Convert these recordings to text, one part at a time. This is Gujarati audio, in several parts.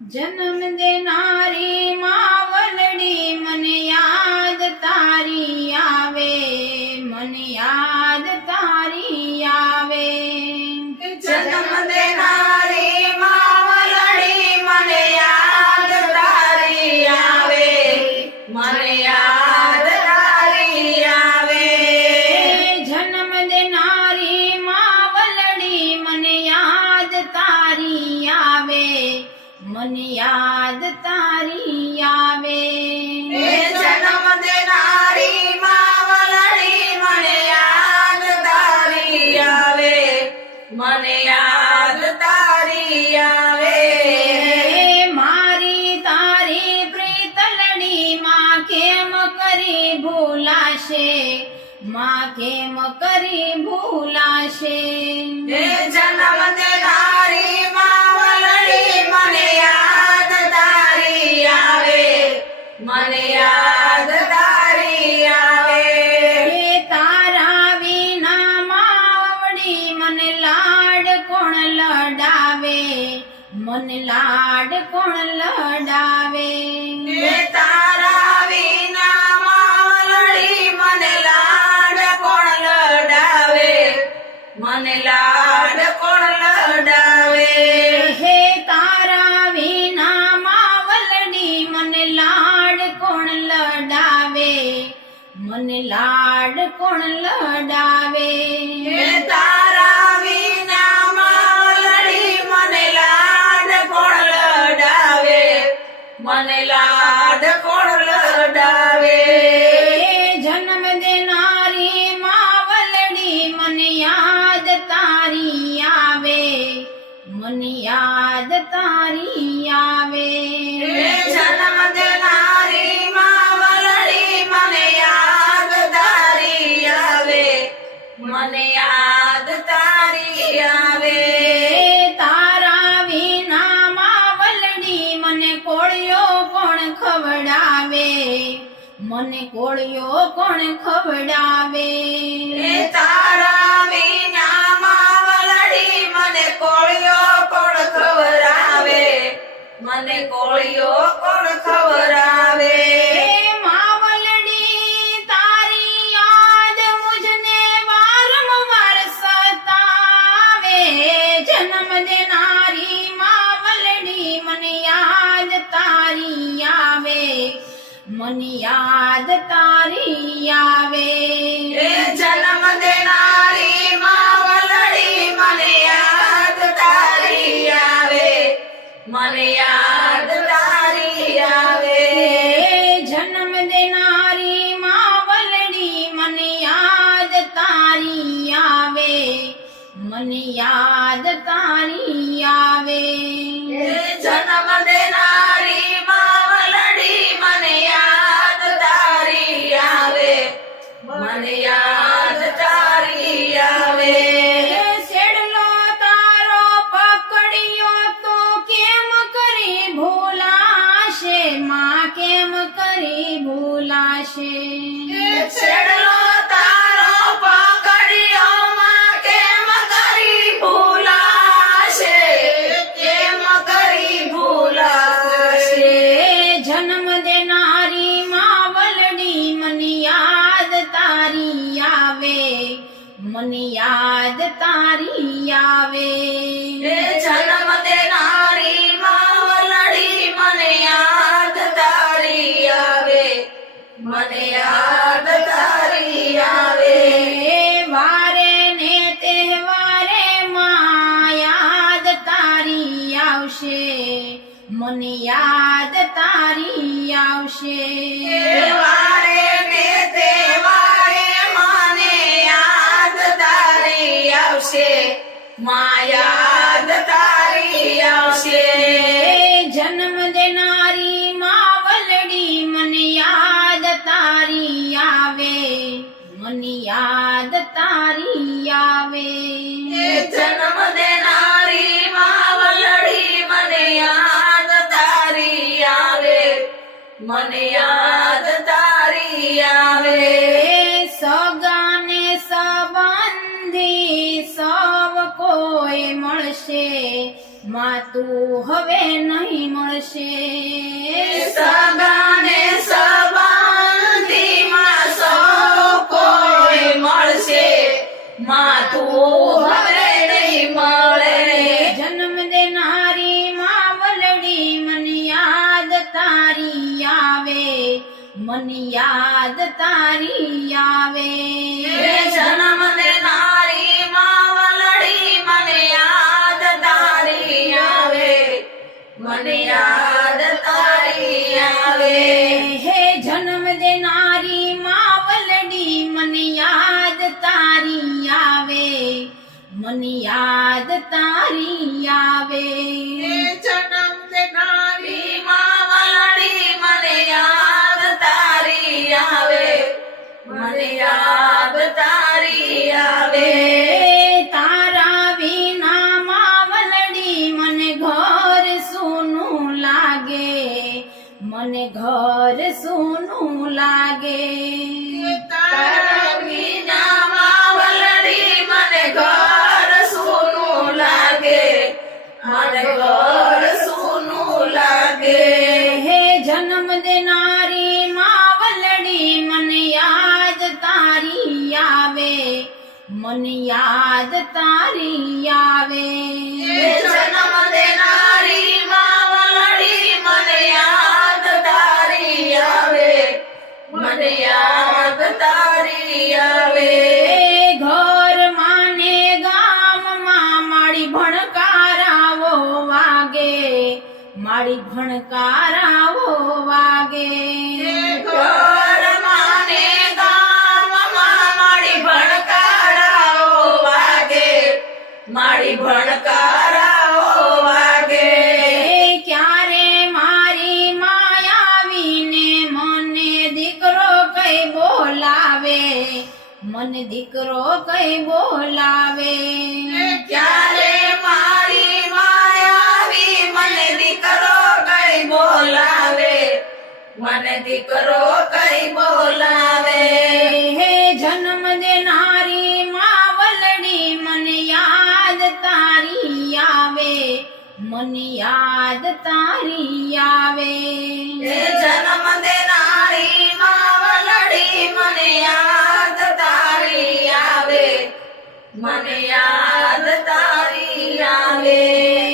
जन्म देनारी मावलड़ी मन याद तारी आवे, मन याद तारी आवे। जन्म देनारी मावलड़ी मन याद तारी आवे, मन याद तारी आवे। जन्म देनारी मावलड़ी मन याद तारी आवे, मन याद तारी आवे। जन्म देनारी मावलड़ी मन याद तारी आवे, मन याद तारी आवे। मारी तारी प्रीतलड़ी माँ केम करी भूलाशे, माँ केम करी भूलाशे। जन्म देनारी मावलड़ी मन याद तारी आवे, मन याद तारी आवे। तारा विना मावड़ी मन लाड कोण लडावे, मन लाड कोण लडावे। तारा विना मावलड़ी मन लाड कोण लडावे, मन लाड कोण लडावे। हे तारा विना मावलड़ी मन लाड कोण लडावे, मन लाड कोण लडावे। तारा विना मावलड़ी मन लाड कोण लडावे, मन लाड कोण लडावे। जन्म देनारी मावलड़ी मन याद तारी आवे, मन याद तारी आवे। जन्म देनारी मावलड़ी मन याद तारी आवे, मन याद तारी आवे। तारा विना मावलड़ी मन कोळियो कोण खवडावे, मन कोळियो कोण खवडावे। तारा विना मावलड़ी मन कोळियो कोण खवरावे, मन कोळियो कोण खवरावे। मावलड़ी तारी याद मुझने वारंवार सतावे। जन्म देनारी मावलड़ी मन याद तारी आवे, मन याद तारी आवे। जन्म देनारी मावलड़ी मन याद तारी आवे, मन याद तारी आवे। जन्म देनारी मावलड़ी मन याद तारी आवे, मन याद तारी आवे। जन्म देनारी मावलड़ी मन याद तारी आवे, मन याद तारी आवे। सेडलो तारो पकड़ियो तो केम करी भूलाशे, माँ केम करी भूलाशे। छेड़लो तारो पकड़ियो माँ केम करी भूलाशे, केम करी भूलाशे। जन्म देनारी मावलड़ी मन याद तारी आवे, मन याद तारी आवे। जन्म देनारी मावलड़ी मन याद तारी आवे, मन याद तारी आवे। वारे ने तहेवारे मां याद तारी आवशे, मन याद तारी आवशे। वारे ने तहेवारे माने याद तारी आवशे, मां याद तारी आवशे। जन्म देनारी मावलड़ी मन याद तारी आवे, मन याद तारी आवे। जन्म देनारी मावलड़ी मन याद तारी आवे, मन याद तारी आवे। सगाने संबंधी सब कोई મળશે, માં તું હવે નહીં મળે। મન યાદ તારી આવે. હે જન્મ દેનારી માવલડી મને યાદ તારી આવે, મને યાદ તારી આવે. હે જન્મ દેનારી માવલડી મને યાદ તારી આવે, મન યાદ તારી આવે. જન્મ દેનારી માવલડી મને યાદ તારી આવે, મને યાદ તારી આવે. તારા વિના માવલડી મને ઘર સૂનું લાગે, મને ઘર સૂનું લાગે. તારા વિના માવલડી મને ઘર સૂનું લાગે, મને ઘર સૂનું લાગે. હે જન્મ દેનારી માવલડી મને યાદ તારી આવે, મન યાદ તારી આવે. હે જન્મ દેનારી માવલડી મને યાદ તારી આવે, મને યાદ તારી આવે. ઘર માને ગામમાં મારી ભણકારાઓ વાગે, મારી ભણકારાઓ વાગે. ઘર માને ગામમાં મારી ભણકારાઓ વાગે, મારી ભણકારાઓ વાગે. ક્યારે મારી માયાવીને મને દીકરો કઈ બોલાવે, મને દીકરો કઈ બોલાવે. ક્યારે મારી માયાવી મને દીકરો કઈ બોલાવે, મને દીકરો કઈ બોલાવે. હે જન્મ દેનારી માવલડી મને યાદ તારી આવે, મન યાદ તારી આવે. હે જન્મ દેનારી માવલડી મને યાદ તારી આવે, મને યાદ તારી આવે.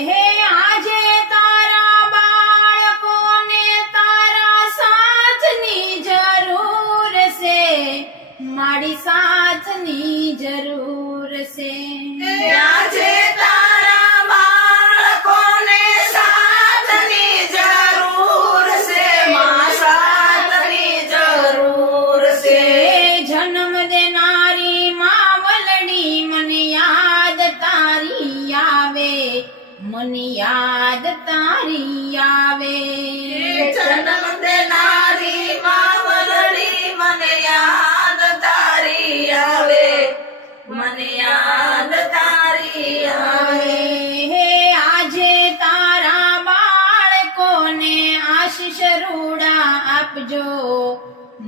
હે આજે તારા બાળકોને તારા સાથની જરૂર છે, મારી સાથની જરૂર છે. આજે તારા બાળકોને સાથની જરૂર છે, માં સાથની જરૂર છે. જન્મ દેનારી માવલડી મને યાદ તારી આવે, મન યાદ તારી આવે. જન્મ દેનારી માવલડી મને યાદ તારી આવે, મને યાદ તારી આવે. હે આજે તારા બાળકોને આશીષ રૂડા આપજો,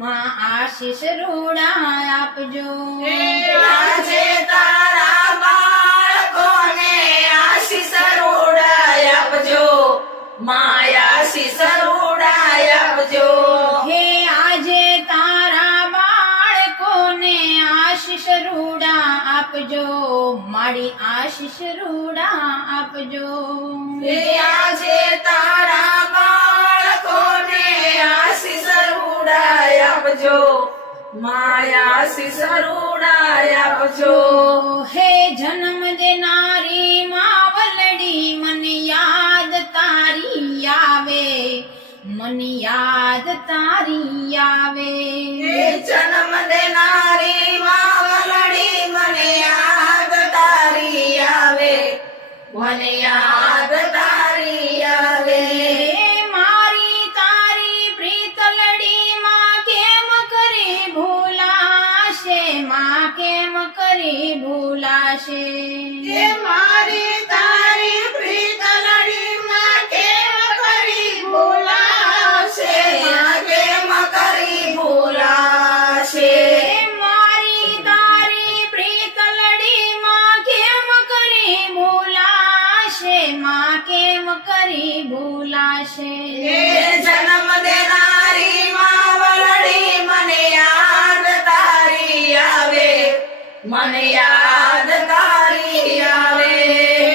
માં આશીષ રૂડા આપજો. આજે તારા બાળકોને આશીષ રૂડાય આપજો, માયા આશીષ રૂડાય આપજો. હે આજે તારા બાળકોને આશીષ રૂડા આપજો, મારી આશીષ રૂડા આપજો. હે આજે તારા બાળકોને આશીષ રૂડાય આપજો, માયા આશીષ રૂડાય આપજો. હે જન્મ દેનારી માવલડી મને યાદ તારી આવે, મન યાદ તારી આવે. હે જન્મ દેનારી માવલડી મને યાદ તારી આવે, મને યાદ તારી આવે. મારી તારી પ્રીતલડી માં કેમ કરી ભૂલાશે, માં કેમ કરી ભૂલાશે. હે મારી તારી પ્રીતલડી માં કેમ કરી ભૂલાશે, માં કેમ કરી ભૂલાશે. મારી તારી પ્રીતલડી માં કેમ કરી ભૂલાશે, માં કેમ કરી ભૂલાશે. હે જન્મ દેનારી માવલડી મને યાદ તારી આવે, મને યાદ તારી આવે.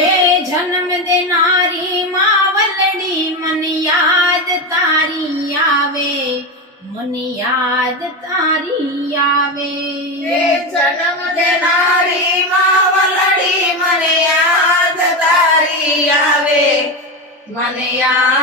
હે જન્મ દેનારી માવલડી મને યાદ તારી આવે, મને યાદ તારી આવે એ જન્મ દેનારી માં વલડી મને યાદ તારી આવે મને યાદ